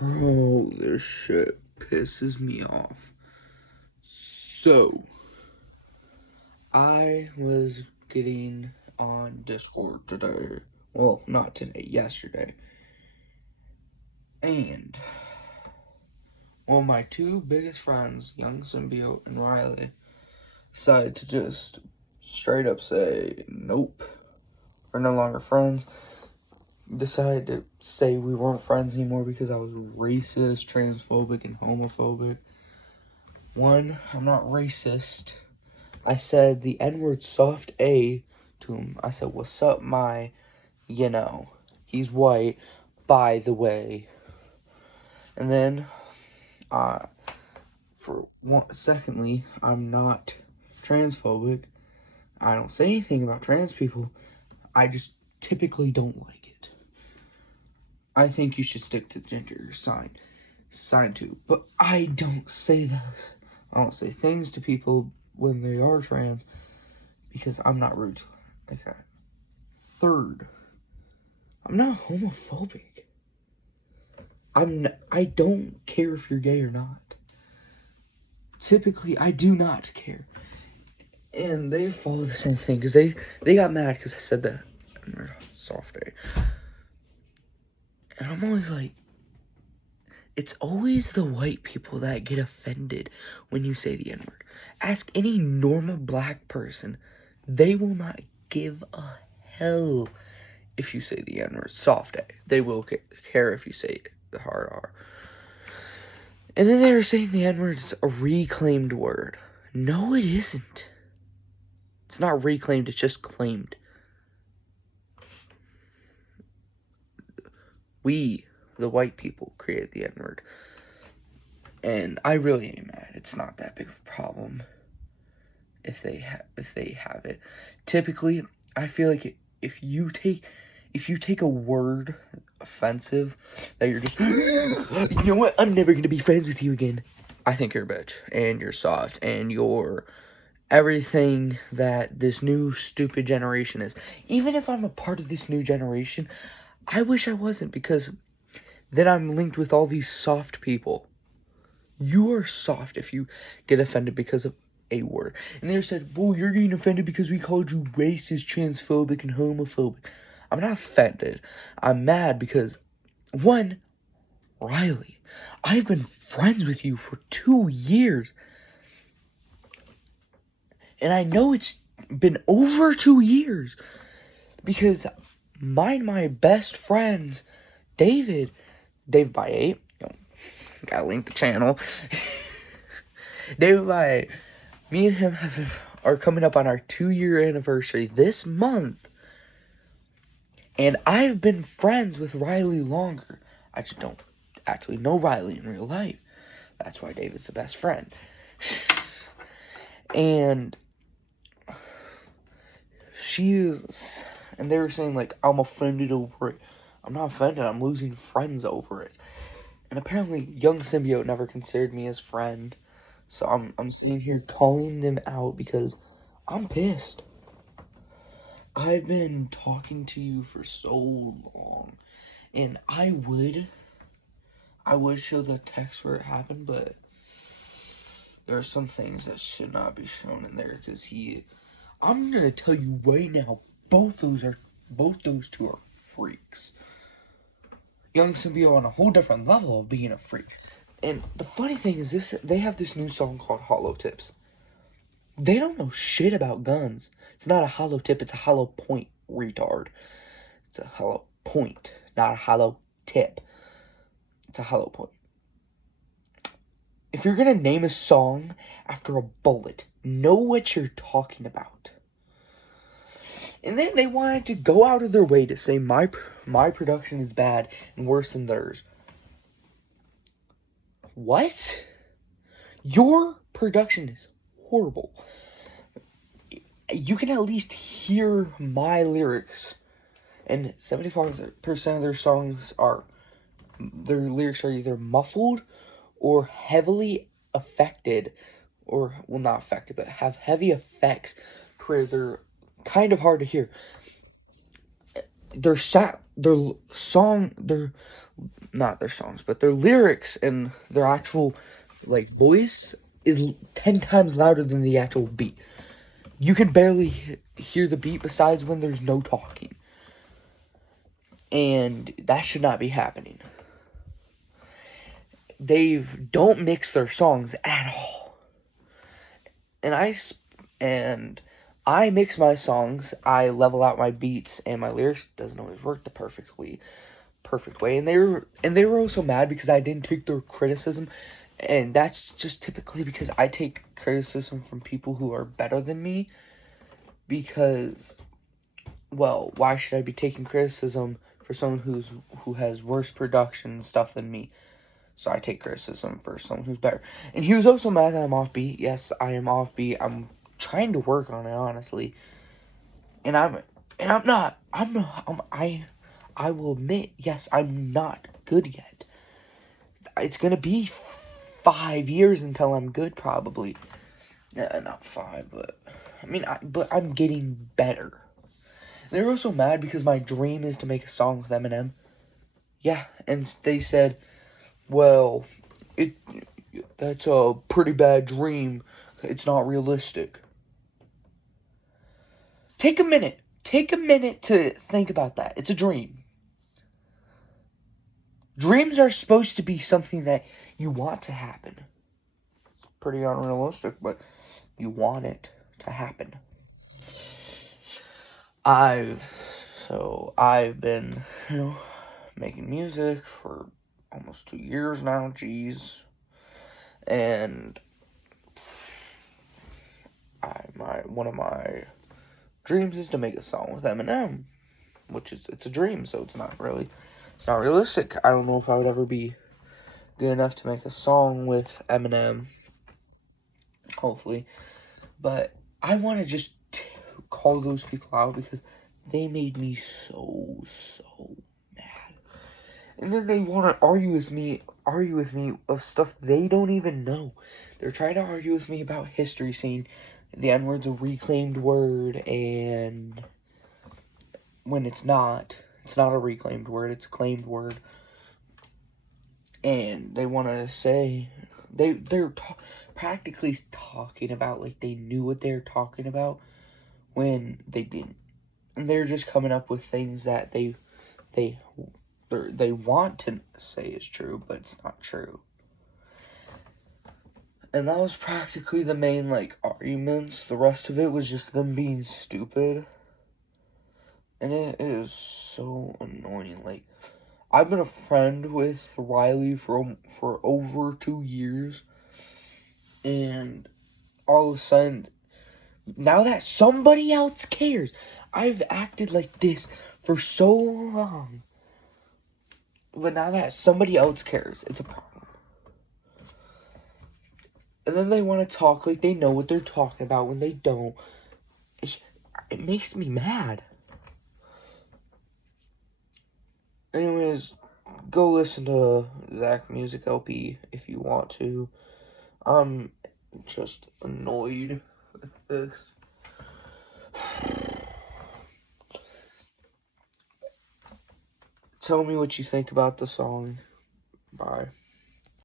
Bro, this shit pisses me off. So, I was getting on Discord today. Well, not today, yesterday. And, well, my two biggest friends, Young Symbiote and Riley, decided to just straight up say, nope, we're no longer friends. Decided to say we weren't friends anymore because I was racist, transphobic, and homophobic. One, I'm not racist. I said the N-word soft A to him. I said, what's up, my, he's white, by the way. And then, secondly, I'm not transphobic. I don't say anything about trans people. I just typically don't like it. I think you should stick to the gender you're signed to. But I don't say this. I don't say things to people when they are trans because I'm not rude like that. Third, I'm not homophobic. I don't care if you're gay or not. Typically, I do not care. And they follow the same thing because they got mad because I said that soft A. And I'm always like, it's always the white people that get offended when you say the N-word. Ask any normal black person. They will not give a hell if you say the N-word. Soft A. They will care if you say the hard R. And then they were saying the N-word is a reclaimed word. No, it isn't. It's not reclaimed, it's just claimed. We, the white people, created the N-word. And I really ain't mad. It's not that big of a problem if they have it. Typically, I feel like if you take a word offensive that you're just, you know what, I'm never gonna be friends with you again. I think you're a bitch and you're soft and you're everything that this new stupid generation is. Even if I'm a part of this new generation, I wish I wasn't, because then I'm linked with all these soft people. You are soft if you get offended because of a word. And they said, well, you're getting offended because we called you racist, transphobic, and homophobic. I'm not offended. I'm mad because, one, Riley, I've been friends with you for 2 years. And I know it's been over 2 years because my best friends, Dave by 8, gotta link the channel. Dave by 8, me and him are coming up on our 2-year anniversary this month. And I've been friends with Riley longer. I just don't actually know Riley in real life. That's why David's the best friend. And and they were saying, like, I'm offended over it. I'm not offended, I'm losing friends over it. And apparently, Young Symbiote never considered me his friend. So I'm sitting here calling them out because I'm pissed. I've been talking to you for so long. And I would show the text where it happened, but there are some things that should not be shown in there because I'm gonna tell you right now, both those two are freaks. Young Symbiote on a whole different level of being a freak. And the funny thing is they have this new song called Hollow Tips. They don't know shit about guns. It's not a hollow tip, it's a hollow point, retard. It's a hollow point, not a hollow tip. It's a hollow point. If you're gonna name a song after a bullet, know what you're talking about. And then they wanted to go out of their way to say my production is bad and worse than theirs. What? Your production is horrible. You can at least hear my lyrics. And 75% of their lyrics are either muffled or heavily affected, or, well, not affected, but have heavy effects where they're kind of hard to hear. Their not their songs, but their lyrics and their actual, like, voice is 10 times louder than the actual beat. You can barely hear the beat besides when there's no talking. And that should not be happening. They don't mix their songs at all. And I mix my songs. I level out my beats, and my lyrics doesn't always work the perfect way. And they were also mad because I didn't take their criticism, and that's just typically because I take criticism from people who are better than me. Because, well, why should I be taking criticism for someone who has worse production stuff than me? So I take criticism for someone who's better. And he was also mad that I'm offbeat. Yes, I am offbeat. I'm trying to work on it, honestly. And I will admit, yes, I'm not good yet. It's gonna be 5 years until I'm good, probably. Not 5, but but I'm getting better. They were also mad because my dream is to make a song with Eminem. Yeah, and they said, well, that's a pretty bad dream. It's not realistic. Take a minute. Take a minute to think about that. It's a dream. Dreams are supposed to be something that you want to happen. It's pretty unrealistic, but you want it to happen. I've been, making music for almost 2 years now, jeez. And one of my dreams is to make a song with Eminem, which it's a dream, so it's not realistic. I don't know if I would ever be good enough to make a song with Eminem, hopefully, but I want to just call those people out because they made me so mad. And then they want to argue with me of stuff they don't even know. They're trying to argue with me about history, saying the N-word's a reclaimed word, and when it's not a reclaimed word, it's a claimed word. And they want to say, they're practically talking about like they knew what they were talking about when they didn't. And they're just coming up with things that they want to say is true, but it's not true. And that was practically the main, like, arguments. The rest of it was just them being stupid. And it is so annoying. Like, I've been a friend with Riley for over 2 years. And all of a sudden, now that somebody else cares, I've acted like this for so long. But now that somebody else cares, it's a problem. And then they want to talk like they know what they're talking about when they don't. It makes me mad. Anyways, go listen to Zach Music LP if you want to. I'm just annoyed with this. Tell me what you think about the song. Bye.